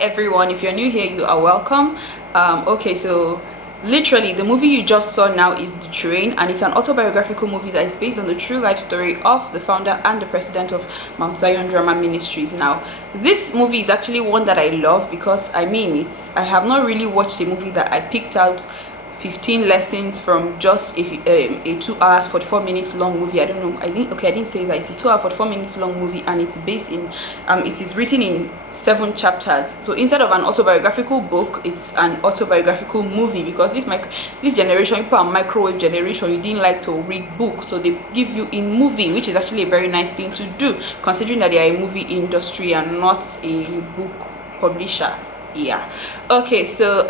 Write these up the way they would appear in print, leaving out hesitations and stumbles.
everyone, if you're new here, you are welcome. Okay, so literally the movie you just saw now is The Train, and it's an autobiographical movie that is based on the true life story of the founder and the president of Mount Zion Drama Ministries. Now this movie is actually one that I love because I have not really watched a movie that I picked out 15 lessons from just a 2 hours 44 minutes long movie. I don't know, I didn't say that. It's a 2 hour 44 minutes long movie, and it's based in it is written in 7 chapters. So instead of an autobiographical book, it's an autobiographical movie, because this generation, people are microwave generation, you didn't like to read books, so they give you in movie, which is actually a very nice thing to do, considering that they are a movie industry and not a book publisher. Yeah. Okay, so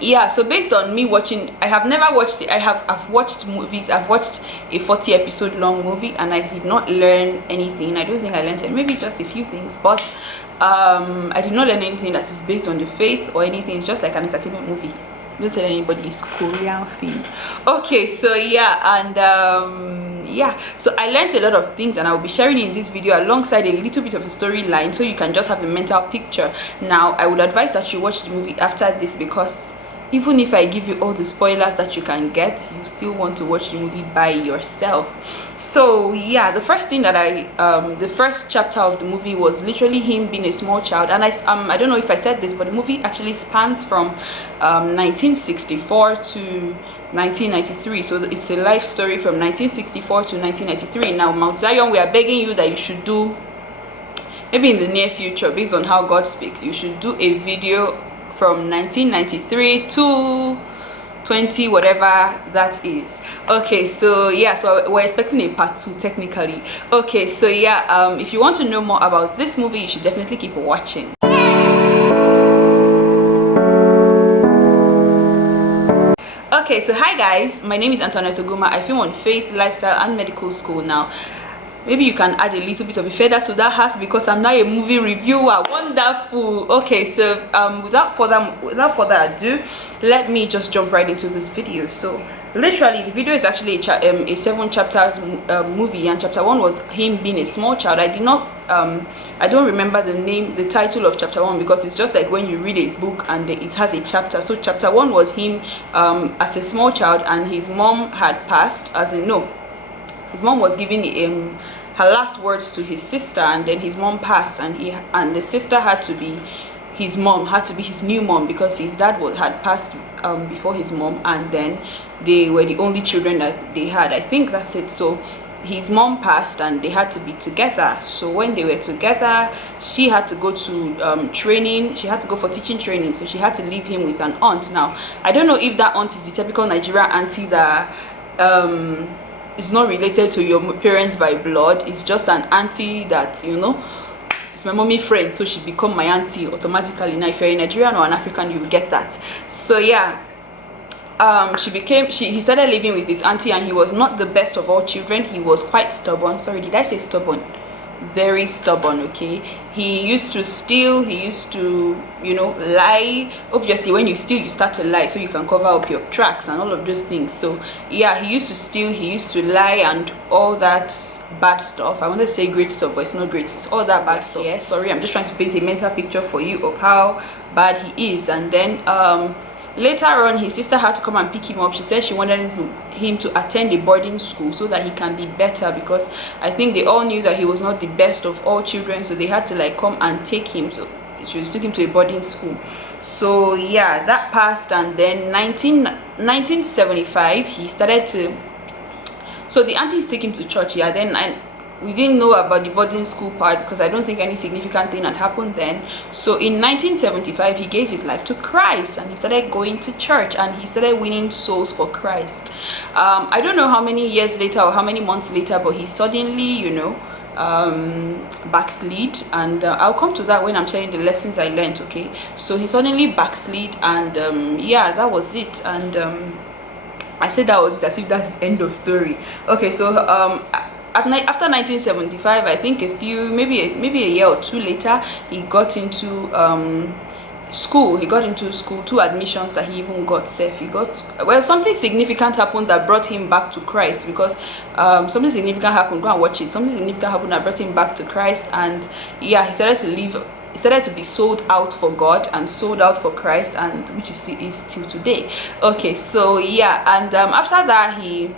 yeah, so based on me watching, I've watched movies. I've watched a 40 episode long movie, and I did not learn anything. I don't think I learned maybe just a few things, but I did not learn anything that is based on the faith or anything. It's just like an entertainment movie. Don't tell anybody it's Korean film. Okay, so yeah, and yeah, so I learned a lot of things, and I'll be sharing in this video alongside a little bit of a storyline, so you can just have a mental picture. Now I would advise that you watch the movie after this, because even if I give you all the spoilers that you can get, you still want to watch the movie by yourself. So yeah, the first thing that the first chapter of the movie was literally him being a small child, and I don't know if I said this, but the movie actually spans from 1964 to 1993. So it's a life story from 1964 to 1993. Now Mount Zion, we are begging you that you should do, maybe in the near future, based on how God speaks, you should do a video from 1993 to 20 whatever that is. Okay, so yeah, so we're expecting a part 2 technically. Okay, so yeah, if you want to know more about this movie, you should definitely keep watching. Okay, so hi guys, my name is Annoguma. I film on faith, lifestyle and medical school. Now maybe you can add a little bit of a feather to that hat, because I'm now a movie reviewer. Wonderful. Okay, so without further ado, let me just jump right into this video. So literally the video is actually a 7 chapters movie, and chapter 1 was him being a small child. I don't remember the title of chapter 1, because it's just like when you read a book and it has a chapter. So chapter 1 was him as a small child, and his mom had passed, his mom was giving her last words to his sister, and then his mom passed, and the sister had to be his mom, had to be his new mom, because his dad had passed before his mom, and then they were the only children that they had. I think that's it. So his mom passed and they had to be together. So when they were together, she had to go to training. She had to go for teaching training, so she had to leave him with an aunt. Now I don't know if that aunt is the typical Nigerian auntie that it's not related to your parents by blood. It's just an auntie that, you know, it's my mommy friend, so she become my auntie automatically. Now if you're a Nigerian or an African, you will get that. So yeah, he started living with his auntie, and he was not the best of all children. He was quite stubborn. Sorry, did I say stubborn? Very stubborn. Okay, he used to steal, he used to, you know, lie. Obviously when you steal, you start to lie so you can cover up your tracks and all of those things. So yeah, he used to steal, he used to lie, and all that bad stuff. I want to say great stuff, but it's not great. It's all that bad stuff. Yeah, sorry, I'm just trying to paint a mental picture for you of how bad he is. And then later on, his sister had to come and pick him up. She said she wanted him to attend a boarding school so that he can be better, because I think they all knew that he was not the best of all children, so they had to like come and take him. So she took him to a boarding school. So yeah, that passed, and then 1975 he started to, so the aunties take him to church. Yeah, then we didn't know about the boarding school part, because I don't think any significant thing had happened then. So in 1975 he gave his life to Christ, and he started going to church, and he started winning souls for Christ. I don't know how many years later or how many months later, but he suddenly, you know, backslid, and I'll come to that when I'm sharing the lessons I learned. Okay, so he suddenly backslid, and yeah, that was it. And I said that was it as if that's the end of story. Okay, so after 1975, I think maybe a year or 2 later, he got into school. He got into school, 2 admissions that he even got safe. Something significant happened that brought him back to Christ, because something significant happened that brought him back to Christ. And yeah, he started to live he started to be sold out for God and sold out for Christ, and which is till today. Okay, so yeah, and after that he,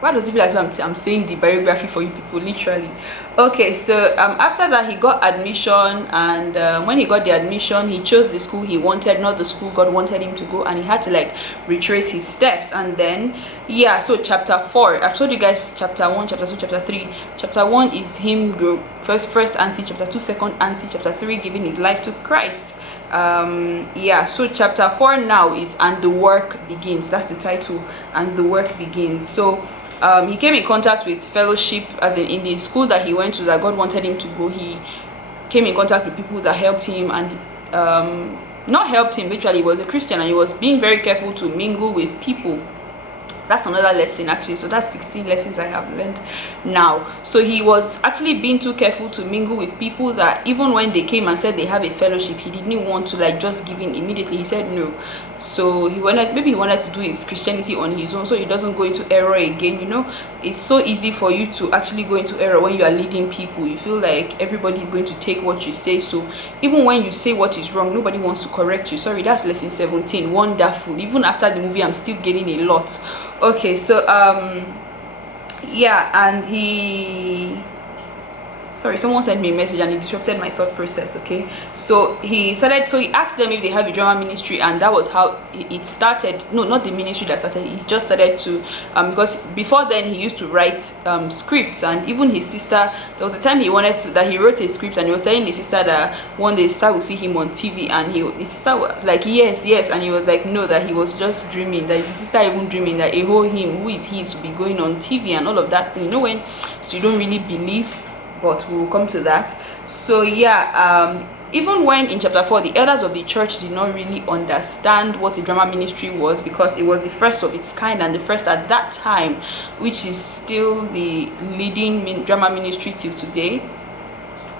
why does it feel like I'm saying the biography for you people, literally? Okay, so after that he got admission, and when he got the admission, he chose the school he wanted, not the school God wanted him to go, and he had to like retrace his steps. And then yeah, so chapter 4, I've told you guys chapter 1, chapter 2, chapter 3. Chapter 1 is him first auntie, chapter 2 second auntie, chapter 3 giving his life to Christ. Yeah, so chapter 4 now is and the work begins. That's the title, and the work begins. So he came in contact with fellowship, as in the school that he went to, that God wanted him to go. He came in contact with people that helped him, and not helped him literally, he was a Christian, and he was being very careful to mingle with people. That's another lesson actually. So that's 16 lessons I have learned now. So he was actually being too careful to mingle with people that even when they came and said they have a fellowship, he didn't want to like just give in immediately. He said no. So he wanted, maybe he wanted to do his Christianity on his own, so he doesn't go into error again. You know, it's so easy for you to actually go into error when you are leading people. You feel like everybody is going to take what you say, so even when you say what is wrong, nobody wants to correct you. Sorry, that's lesson 17. Wonderful. Even after the movie, I'm still getting a lot. Okay, so yeah, and he, sorry, someone sent me a message and it disrupted my thought process. Okay, so he asked them if they have a drama ministry, and that was how it started. No, not the ministry that started, he just started to because before then he used to write scripts, and even his sister, there was a time he wanted to, that he wrote a script, and he was telling his sister that one day his sister would see him on TV, and his sister was like yes, and he was like no, that he was just dreaming, that his sister even dreaming that a whole him, who is he to be going on TV and all of that, you know, when so you don't really believe, but we will come to that. So yeah, even when in chapter 4 the elders of the church did not really understand what a drama ministry was, because it was the first of its kind and the first at that time, which is still the leading drama ministry till today,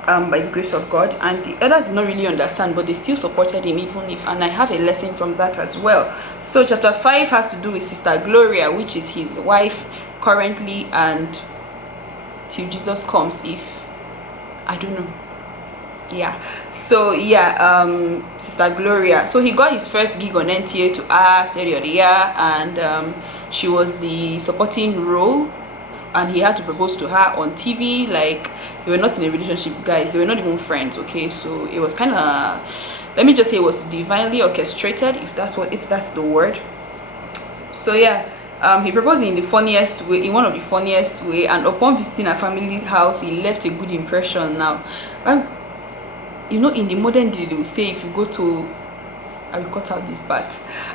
by the grace of God. And the elders did not really understand, but they still supported him, even if, and I have a lesson from that as well. So chapter 5 has to do with Sister Gloria, which is his wife currently, and till Jesus comes, if I don't know. Yeah, so yeah, Sister Gloria, so he got his first gig on NTA to act earlier the year, and she was the supporting role, and he had to propose to her on TV. Like, they were not in a relationship, guys, they were not even friends. Okay, so it was kind of, let me just say, it was divinely orchestrated, if that's the word. So yeah, he proposed in the funniest way, in one of the funniest way, and upon visiting a family house, he left a good impression. Now, you know, in the modern day, they will say if you go to, I will cut out this part.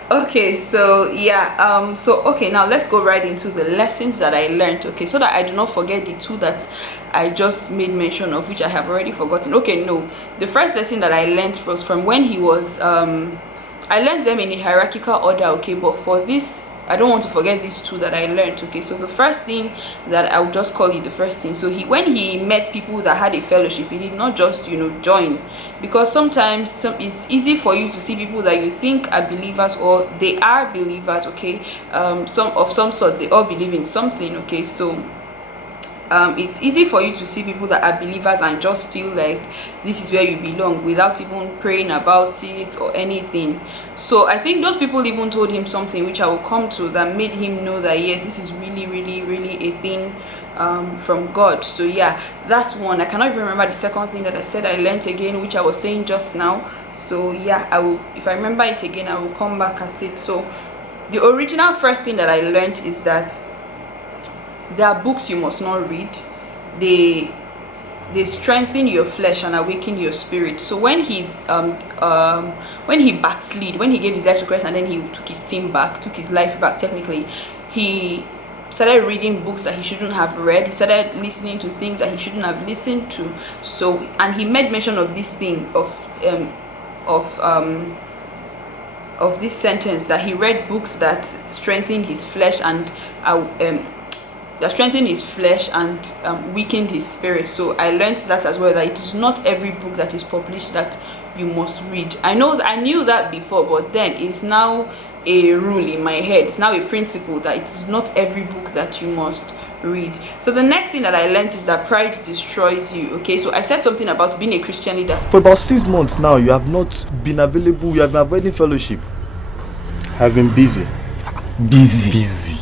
Okay, so yeah, so okay, now let's go right into the lessons that I learned. Okay, so that I do not forget the two that I just made mention of, which I have already forgotten. Okay, no, the first lesson that I learned was from when he was I learned them in a hierarchical order. Okay, but for this, I don't want to forget these two that I learned. Okay, so the first thing that I would just call it the first thing. So when he met people that had a fellowship, he did not just, you know, join, because sometimes it's easy for you to see people that you think are believers, or they are believers. Okay, some sort, they all believe in something. Okay, so it's easy for you to see people that are believers and just feel like this is where you belong without even praying about it or anything. So I think those people even told him something, which I will come to, that made him know that yes, this is really a thing from God. So yeah, that's one. I cannot even remember the second thing that I said I learned again, which I was saying just now. So yeah, I will, if I remember it again, I will come back at it. So the original first thing that I learned is that there are books you must not read. They strengthen your flesh and awaken your spirit. So when he backslid, when he gave his life to Christ, and then he took his life back technically, he started reading books that he shouldn't have read. He started listening to things that he shouldn't have listened to. So, and he made mention of this thing of this sentence, that he read books that strengthened his flesh and weakened his spirit. So I learned that as well, that it is not every book that is published that you must read. I knew that before, but then it's now a rule in my head. It's now a principle that it's not every book that you must read. So the next thing that I learned is that pride destroys you. Okay, so I said something about being a Christian leader. For about 6 months now, you have not been available, you have been avoiding fellowship. I've been busy. Busy.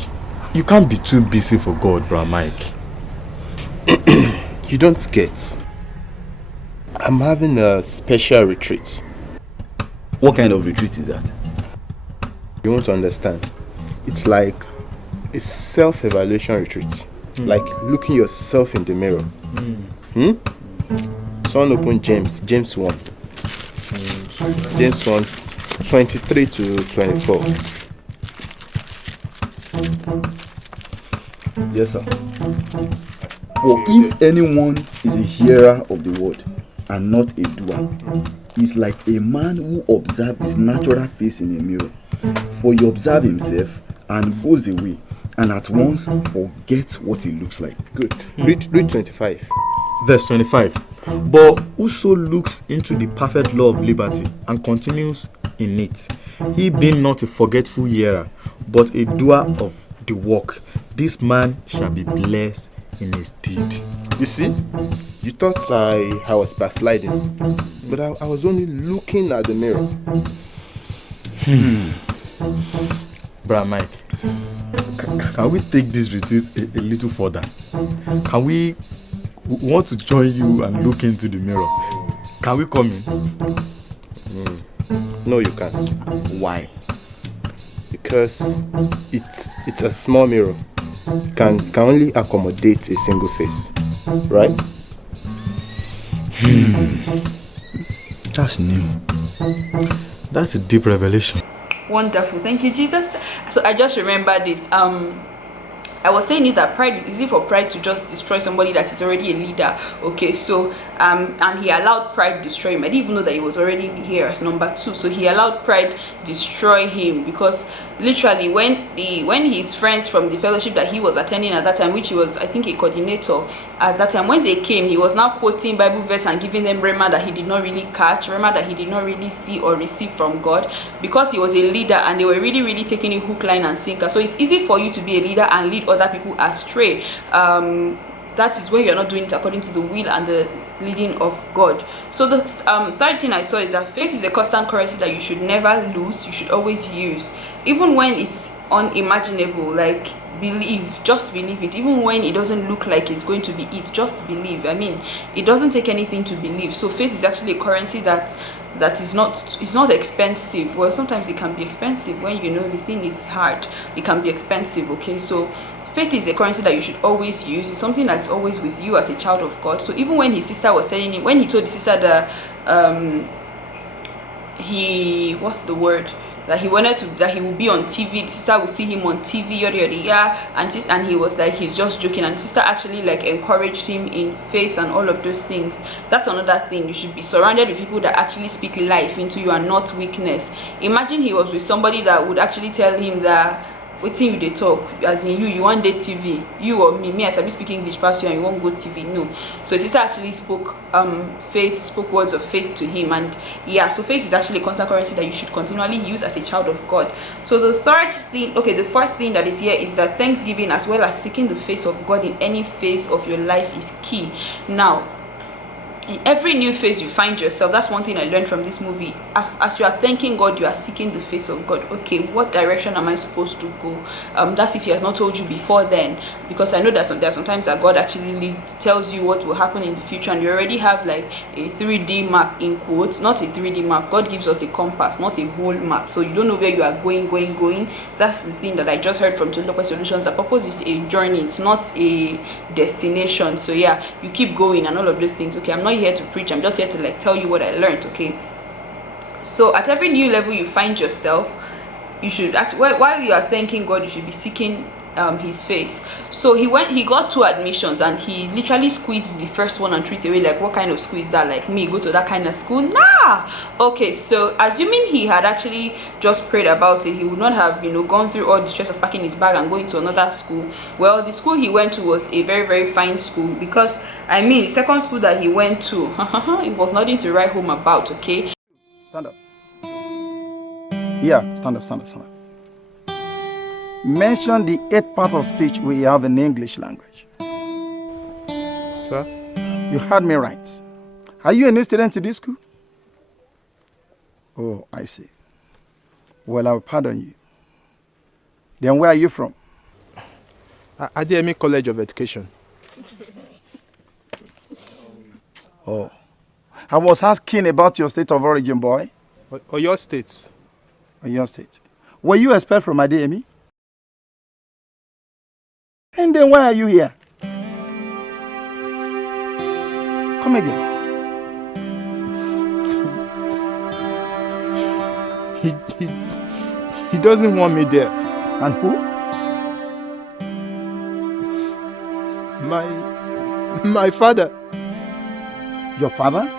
You can't be too busy for God, Bra Mike. You don't get. I'm having a special retreat. What kind of retreat is that? You want to understand? It's like a self-evaluation retreat. Like looking yourself in the mirror. Someone open James 1. James 1, 23 to 24. Yes, sir. For if anyone is a hearer of the word and not a doer, he is like a man who observes his natural face in a mirror. For he observes himself and goes away, and at once forgets what he looks like. Good. Read 25. Verse 25. But whoso looks into the perfect law of liberty and continues in it, he being not a forgetful hearer, but a doer of the work, this man shall be blessed in his deed. You see, you thought I was backsliding, but I was only looking at the mirror. Bra Mike, can we take this retreat a little further? Can we want to join you and look into the mirror? Can we come in? No, you can't. Why? Because it's a small mirror. Can only accommodate a single face, right? That's new. That's a deep revelation. Wonderful, thank you, Jesus. So I just remembered it. I was saying it that pride is easy for pride to just destroy somebody that is already a leader. Okay, so and he allowed pride destroy him. I didn't even know that he was already here as number 2. So he allowed pride destroy him, because literally when his friends from the fellowship that he was attending at that time, which he was, I think, a coordinator at that time, when they came, he was now quoting Bible verse and giving them rhema that he did not really catch, rhema that he did not really see or receive from God, because he was a leader and they were really taking it hook, line and sinker. So it's easy for you to be a leader and lead other people astray. That is when you're not doing it according to the will and the leading of God. So the third thing I saw is that faith is a constant currency that you should never lose, you should always use, even when it's unimaginable. Like, just believe it. Even when it doesn't look like it's going to be it, just believe. I mean, it doesn't take anything to believe. So faith is actually a currency that is not expensive. Well, sometimes it can be expensive when you know the thing is hard. It can be expensive. Okay, so faith is a currency that you should always use. It's something that's always with you as a child of God. So even when his sister was telling him, when he told his sister that that he wanted to, that he would be on TV, the sister would see him on TV, and he was like, he's just joking, and the sister actually like encouraged him in faith and all of those things. That's another thing. You should be surrounded with people that actually speak life into you and not weakness. Imagine he was with somebody that would actually tell him that wetin you dey talk, as in you want dey TV, you or me as I be speaking English past you and you won't go TV. No. So his sister actually spoke spoke words of faith to him, and yeah, so faith is actually a constant currency that you should continually use as a child of God. So the fourth thing that is here is that thanksgiving as well as seeking the face of God in any phase of your life is key. Now, in every new phase you find yourself, that's one thing I learned from this movie. As you are thanking God, you are seeking the face of God. Okay, what direction am I supposed to go? That's if he has not told you before then, because I know that there are sometimes that God actually tells you what will happen in the future, and you already have like a 3D map, in quotes, not a 3D map. God gives us a compass, not a whole map, so you don't know where you are going. That's the thing that I just heard from Total Solutions. The purpose is a journey, it's not a destination. So yeah, you keep going and all of those things. Okay, I'm not here to preach, I'm just here to like tell you what I learned. Okay, so at every new level you find yourself, you should actually, while you are thanking God, you should be seeking his face. So he got 2 admissions and he literally squeezed the first one and threw it away. Like, what kind of squeeze that? Like, me go to that kind of school? Nah. Okay, so assuming he had actually just prayed about it, he would not have gone through all the stress of packing his bag and going to another school. Well, the school he went to was a very fine school, because I mean, the second school that he went to it was nothing to write home about. Okay, stand up. Yeah, stand up. Mention the 8th part of speech we have in English language. Sir? You heard me right. Are you a new student to this school? Oh, I see. Well, I'll pardon you. Then where are you from? Ademi College of Education. Oh. I was asking about your state of origin, boy. Or your states? Or your state. Were you expelled from Ademi? And then why are you here? Come again. He doesn't want me there. And who? My father. Your father?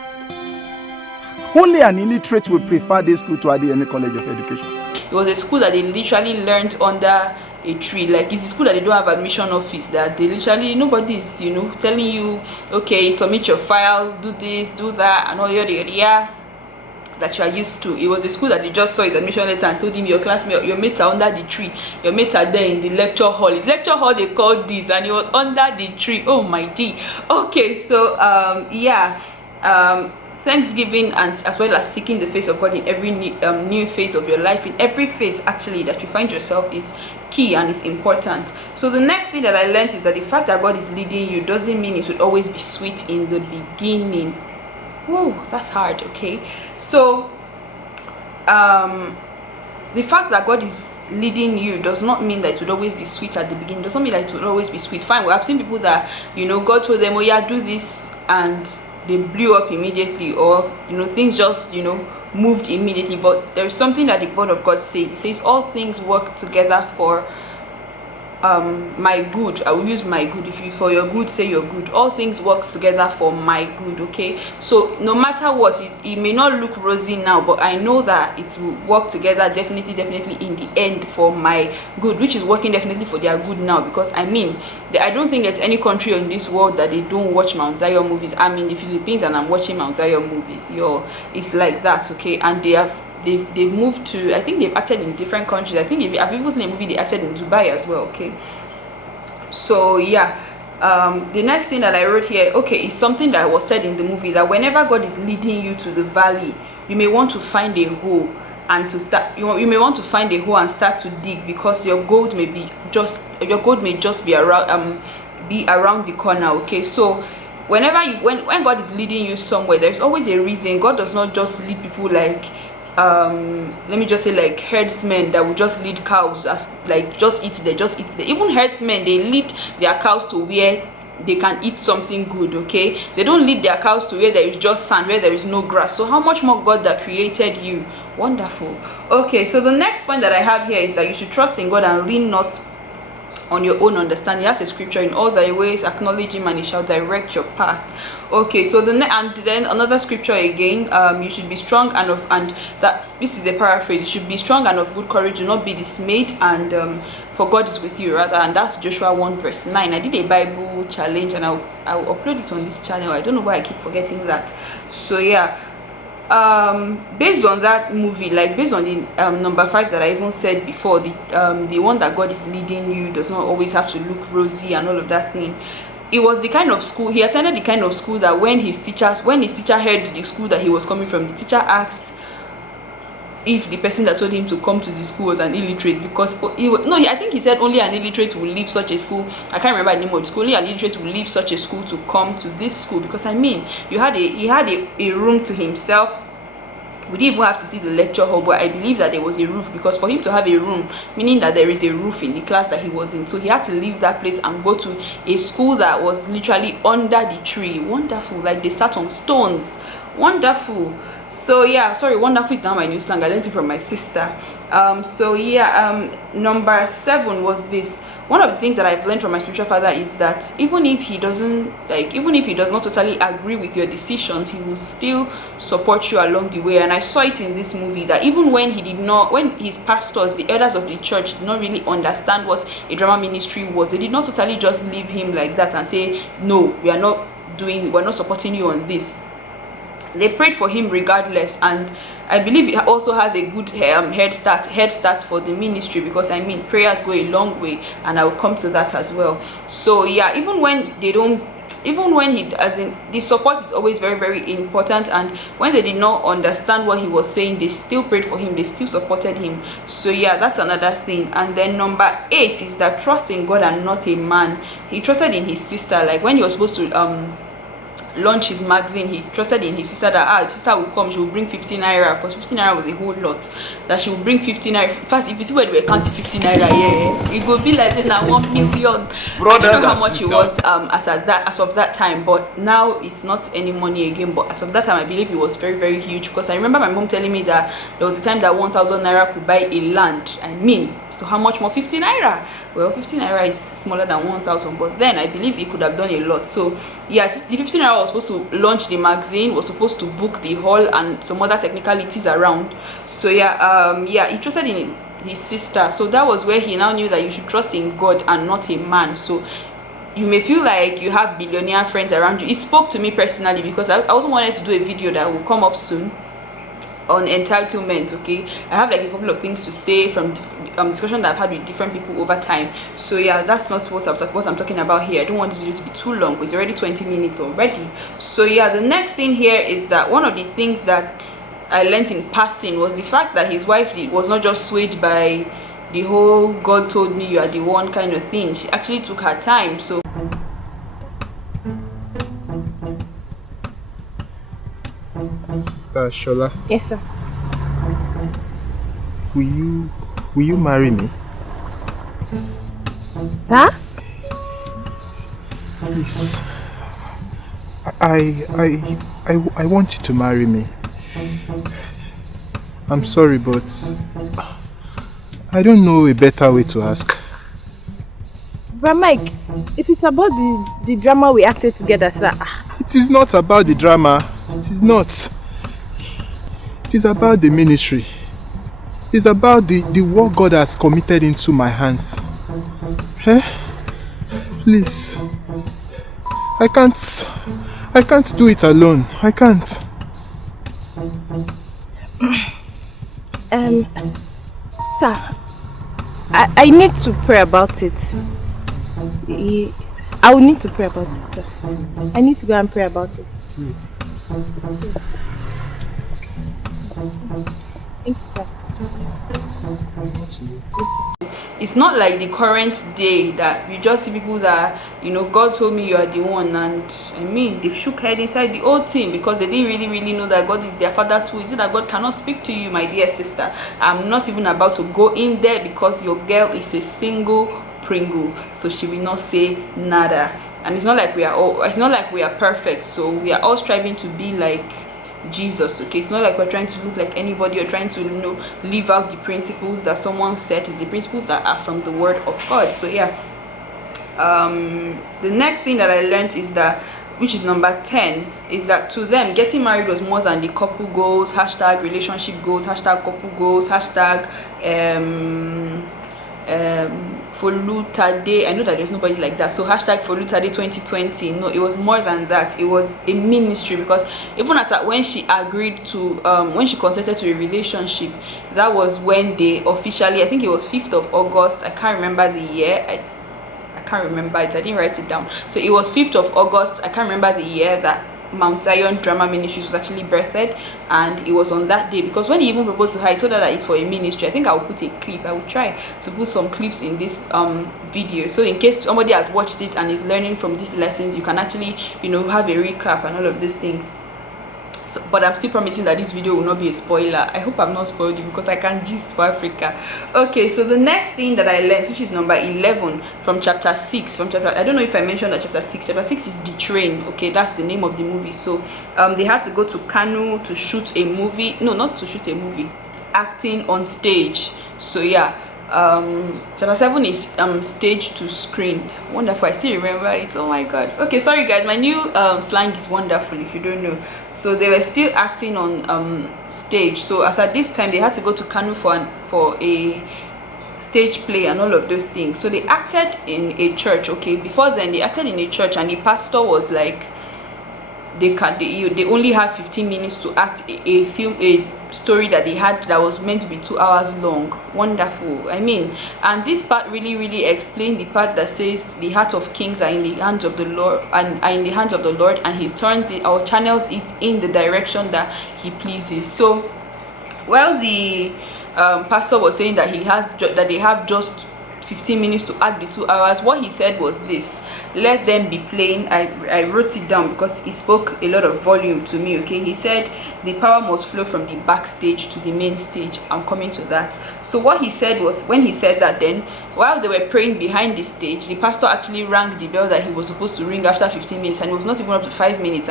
Only an illiterate would prefer this school to Ademi College of Education. It was a school that they literally learned under a tree. Like, it's a school that they don't have admission office, that they literally, nobody is, telling you, okay, submit your file, do this, do that, and all your area that you are used to. It was a school that they just saw his admission letter and told him, your classmate, your mates are under the tree, your mates are there in the lecture hall. It's lecture hall they called this, and he was under the tree. Oh my g. Okay, so Thanksgiving, and as well as seeking the face of God in every new phase of your life, in every phase actually that you find yourself, is key and is important. So the next thing that I learned is that the fact that God is leading you doesn't mean it would always be sweet in the beginning. Whoa, that's hard. Okay, so the fact that God is leading you does not mean that it would always be sweet at the beginning. Does not mean that it would always be sweet. Fine, we have seen people that God told them, oh yeah, do this, and they blew up immediately, or things just moved immediately. But there is something that the word of God says. It says all things work together for my good. I will use my good. If you for your good, say your good. All things work together for my good. Okay, so no matter what, it may not look rosy now, but I know that it will work together definitely in the end for my good, which is working definitely for their good now. Because I don't think there's any country in this world that they don't watch Mount Zion movies. I'm in the Philippines and I'm watching Mount Zion movies. It's like that. Okay, and they've moved to, I think they've acted in different countries. I think I've even seen a movie they acted in Dubai as well. Okay, so yeah, the next thing that I wrote here, okay, is something that was said in the movie, that whenever God is leading you to the valley, you may want to find a hole and to start, you may want to find a hole and start to dig, because your gold may just be around the corner. Okay, so when God is leading you somewhere, there's always a reason. God does not just lead people like let me just say, like herdsmen that will just lead cows as like just eat there. Even herdsmen, they lead their cows to where they can eat something good. Okay, they don't lead their cows to where there is just sand, where there is no grass. So how much more God that created you? Wonderful. Okay, so the next point that I have here is that you should trust in God and lean not on your own understanding. That's a scripture. In all thy ways acknowledge him and he shall direct your path. Okay, so then another scripture again, you should be strong and that this is a paraphrase, you should be strong and of good courage, do not be dismayed, and for God is with you, rather. And that's Joshua 1 verse 9. I did a Bible challenge and I'll upload it on this channel. I don't know why I keep forgetting that. So yeah, based on that movie, like based on the number 5 that I even said before, the one that God is leading you does not always have to look rosy and all of that thing. It was the kind of school he attended, the kind of school that when his teacher heard the school that he was coming from, the teacher asked if the person that told him to come to the school was an illiterate, because I think he said only an illiterate will leave such a school. I can't remember the name of the school. Only an illiterate will leave such a school to come to this school, because he had a room to himself. We didn't even have to see the lecture hall, but I believe that there was a roof, because for him to have a room, meaning that there is a roof in the class that he was in, so he had to leave that place and go to a school that was literally under the tree. Wonderful. Like they sat on stones. Wonderful. So yeah, sorry, wonderful is now my new slang. I learned it from my sister. So yeah, number 7 was this. One of the things that I've learned from my spiritual father is that even if he does not totally agree with your decisions, he will still support you along the way. And I saw it in this movie, that even when his pastors, the elders of the church, did not really understand what a drama ministry was, they did not totally just leave him like that and say, no, we're not supporting you on this. they prayed for him regardless, and I believe he also has a good head start for the ministry, because I mean prayers go a long way, and I will come to that as well. So yeah, even when he, as in, the support is always very, very important, and when they did not understand what he was saying, they still prayed for him, they still supported him. So yeah, that's another thing. And then number 8 is that trust in God and not a man. He trusted in his sister. Like when he was supposed to launch his magazine, he trusted in his sister that his sister will come, she will bring 15 naira, because 15 naira was a whole lot, that she will bring 15 naira. First, if you see where they were counting 15 naira, yeah, it would be like saying now 1 million. Brothers I don't know how and much sisters. it was as of that time, but now it's not any money again. But as of that time, I believe it was very, very huge, because I remember my mom telling me that there was a time that 1,000 naira could buy a land. I mean, so how much more? 15 naira? Well, 15 naira is smaller than 1,000, but then I believe it could have done a lot. So yes, the 15 naira was supposed to launch the magazine, was supposed to book the hall, and some other technicalities around. So yeah, he trusted in his sister. So that was where he now knew that you should trust in God and not a man. So you may feel like you have billionaire friends around you. It spoke to me personally, because I also wanted to do a video that will come up soon on entitlement. Okay, I have like a couple of things to say from this discussion that I've had with different people over time. So yeah, that's not what I'm talking about here. I don't want this video to be too long, because it's already 20 minutes already. So yeah, the next thing here is that one of the things that I learned in passing was the fact that his wife was not just swayed by the whole "God told me you are the one" kind of thing. She actually took her time. So Sister Shola, Yes, sir. will you marry me? Sir? Please. I want you to marry me. I'm sorry, but I don't know a better way to ask. But Mike, if it's about the drama we acted together, sir. It is not about the drama. It is not. It is about the ministry. It is about the work God has committed into my hands. Eh? Please. I can't do it alone. I can't. Sir, I need to pray about it. I will need to pray about it, sir. I need to go and pray about it. Thank you, sir. it's not like the current day that you just see people that, you know, God told me you are the one, and I mean they've shook head inside the old team because they didn't really know that God is their father too. Is it that God cannot speak to you, my dear sister? I'm not even about to go in there because your girl is a single Pringle, so she will not say nada. And it's not like we are perfect, so we are all striving to be like Jesus. Okay, it's not like we're trying to look like anybody or trying to, you know, live out the principles that someone set. It's the principles that are from the word of God. So yeah, the next thing that I learned is that, which is number 10, is that to them getting married was more than the couple goals, hashtag relationship goals, hashtag couple goals, hashtag Folutade. I know that there's nobody like that, so hashtag Folutade 2020. No, it was more than that. It was a ministry, because even as when she agreed to when she consented to a relationship, that was when they officially, I think it was 5th of August, I can't remember the year, I can't remember it, I didn't write it down. So it was 5th of August, I can't remember the year, that Mount Zion Drama Ministries was actually birthed, and it was on that day, because when he even proposed to her, he told her that it's for a ministry. I think I will put a clip, I will try to put some clips in this video, so in case somebody has watched it and is learning from these lessons, you can actually, you know, have a recap and all of these things. So, but I'm still promising that this video will not be a spoiler. I hope I'm not spoiled you, because I can't gist for Africa. Okay, so the next thing that I learned, which is number 11 from chapter 6, I don't know if I mentioned that chapter 6 is The Train. Okay, that's the name of the movie. So they had to go to Kanu to shoot a movie. No, not to shoot a movie, acting on stage. So yeah, chapter 7 is stage to screen. Wonderful, I still remember it. Oh my god. Okay, sorry guys, my new slang is wonderful, if you don't know. So they were still acting on stage. So as at this time, they had to go to Kanu for a stage play and all of those things. So they acted in a church. Okay, before then they acted in a church, and the pastor was like, they only have 15 minutes to act a story that they had that was meant to be 2 hours long. Wonderful. I mean, and this part really explained the part that says the heart of kings are in the hands of the Lord, and are in the hands of the Lord, and he turns it or channels it in the direction that he pleases. So while the pastor was saying that they have just 15 minutes to act the 2 hours, what he said was this: let them be playing. I wrote it down because it spoke a lot of volume to me. Okay, he said the power must flow from the backstage to the main stage. I'm coming to that. So what he said was, when he said that, then while they were praying behind the stage, the pastor actually rang the bell that he was supposed to ring after 15 minutes, and it was not even up to 5 minutes.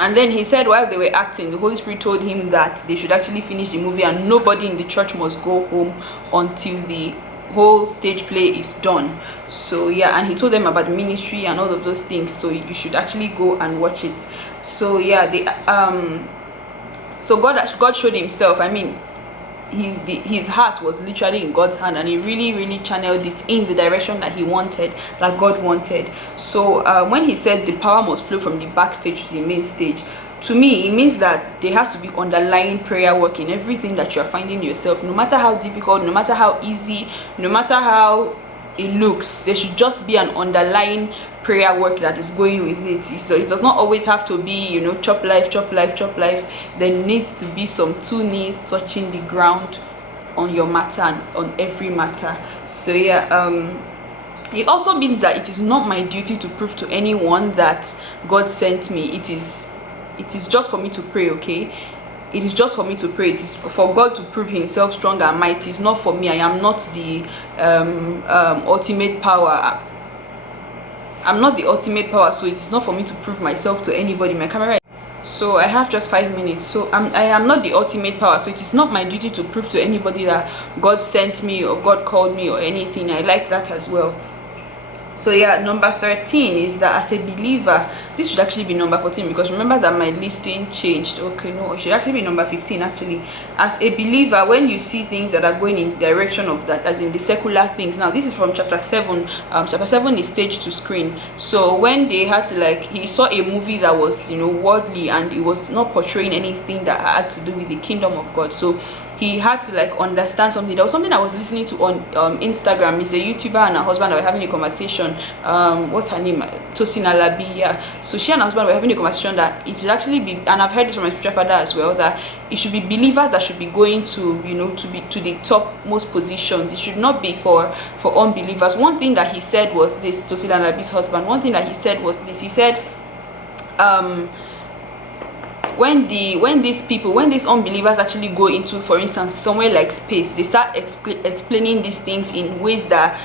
And then he said while they were acting, the Holy Spirit told him that they should actually finish the movie and nobody in the church must go home until the whole stage play is done. So yeah, and he told them about the ministry and all of those things, so you should actually go and watch it. So yeah, so God showed himself. I mean, his heart was literally in God's hand, and he really channeled it in the direction that he wanted, that God wanted. So when he said the power must flow from the backstage to the main stage, to me it means that there has to be underlying prayer work in everything that you're finding yourself. No matter how difficult, no matter how easy, no matter how it looks, there should just be an underlying prayer work that is going with it. So it does not always have to be, you know, chop life. There needs to be some two knees touching the ground on your matter and on every matter. So yeah, it also means that it is not my duty to prove to anyone that God sent me. It is just for me to pray. Okay, it is just for me to pray. It is for God to prove himself strong and mighty. It's not for me. I am not the ultimate power. I'm not the ultimate power, so it is not for me to prove myself to anybody. My camera, so I have just 5 minutes. So I am not the ultimate power, so it is not my duty to prove to anybody that God sent me or God called me or anything. I like that as well. So yeah, number 13 is that as a believer, this should actually be number 14 because remember that my listing changed. Okay, no, it should actually be number 15 actually. As a believer, when you see things that are going in the direction of that, as in the secular things. Now this is from chapter 7. Chapter 7 is staged to screen. So when they had to, like, he saw a movie that was, you know, worldly, and it was not portraying anything that had to do with the kingdom of God. So he had to, like, understand something. There was something I was listening to on Instagram. It's a YouTuber and her husband that were having a conversation. What's her name? Tosin Alabi. Yeah. So she and her husband were having a conversation that it should actually be, and I've heard this from my spiritual father as well, that it should be believers that should be going to, you know, to the topmost positions. It should not be for unbelievers. One thing that he said was this. Tosin Alabi's husband. One thing that he said was this. He said, when these unbelievers actually go into, for instance, somewhere like space, they start explaining these things in ways that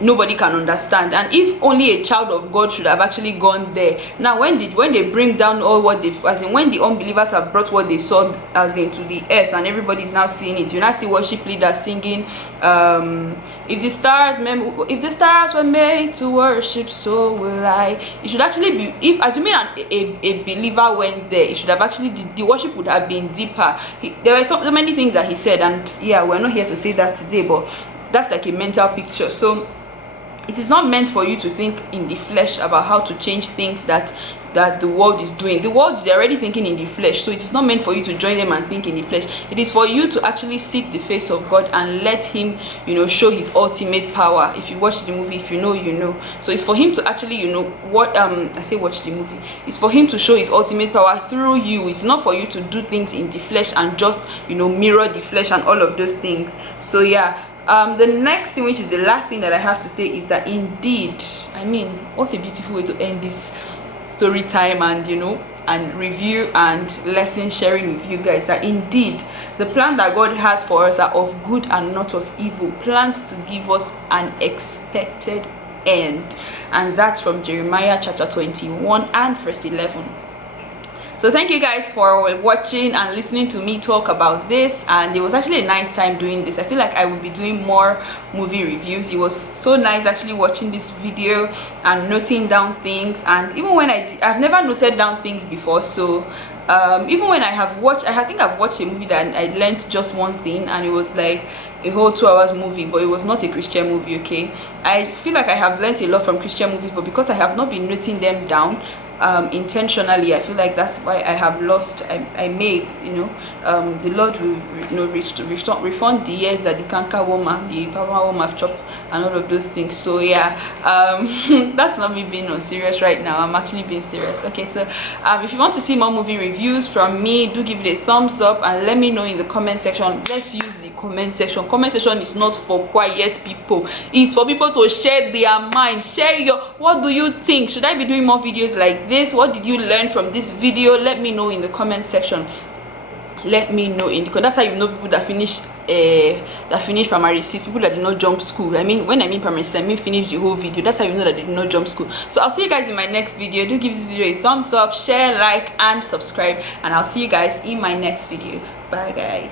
nobody can understand. And if only a child of God should have actually gone there. Now when they bring down all what they, as in when the unbelievers have brought what they saw as into the earth, and everybody is now seeing it, you now see worship leaders singing, if the stars were made to worship, so will I. It should actually be, if assuming a believer went there, it should have actually, the worship would have been deeper. There were so many things that he said, and yeah, we're not here to say that today, but that's like a mental picture. So it is not meant for you to think in the flesh about how to change things that the world is doing. The world, they're already thinking in the flesh, so it's not meant for you to join them and think in the flesh. It is for you to actually seek the face of God and let him, you know, show his ultimate power. If you watch the movie, if you know, you know. So it's for him to actually, you know, what I say watch the movie, it's for him to show his ultimate power through you. It's not for you to do things in the flesh and just, you know, mirror the flesh and all of those things. So yeah, the next thing, which is the last thing that I have to say, is that indeed, I mean, what a beautiful way to end this story time and, you know, and review and lesson sharing with you guys, that indeed the plan that God has for us are of good and not of evil, plans to give us an expected end. And that's from Jeremiah chapter 21 and verse 11. So thank you guys for watching and listening to me talk about this, and it was actually a nice time doing this. I feel like I will be doing more movie reviews. It was so nice actually watching this video and noting down things, and even when I've never noted down things before, so even when I think I've watched a movie that I learned just one thing, and it was like, a whole 2 hours movie, but it was not a Christian movie. Okay, I feel like I have learned a lot from Christian movies, but because I have not been noting them down intentionally, I feel like that's why I have lost. I may, the Lord will, refund the years that the canker woman, the power woman have chopped, and all of those things. So yeah, that's not me being serious right now. I'm actually being serious. Okay, so if you want to see more movie reviews from me, do give it a thumbs up and let me know in the comment section. Let's use the comment section. Comment section is not for quiet people. It's for people to share their mind. Share your, what do you think? Should I be doing more videos like this? What did you learn from this video? Let me know in the comment section. Let me know in the, that's how you know people that finish primary 6, people that did not jump school. I mean, when I mean primary 6, I mean finish the whole video. That's how you know that they did not jump school. So I'll see you guys in my next video. Do give this video a thumbs up, share, like, and subscribe, and I'll see you guys in my next video. Bye guys.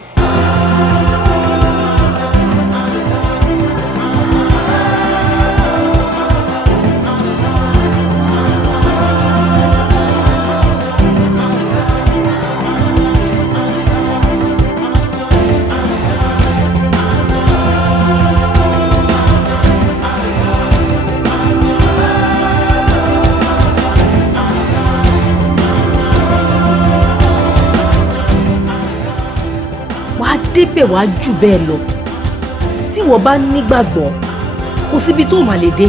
débẹ̀ wá jù bẹ́ẹ̀ lọ tí wọ́n bá nígbàgbọ́ kò síbi tó máa lè dé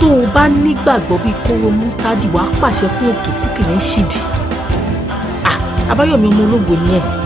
tó o bá nígbàgbọ́ bíi kóró mustadi wàá pàṣẹ fún òkè kókè yẹn ṣìdì. Àbáyọ̀mí ọmọ ológo ni ẹ̀.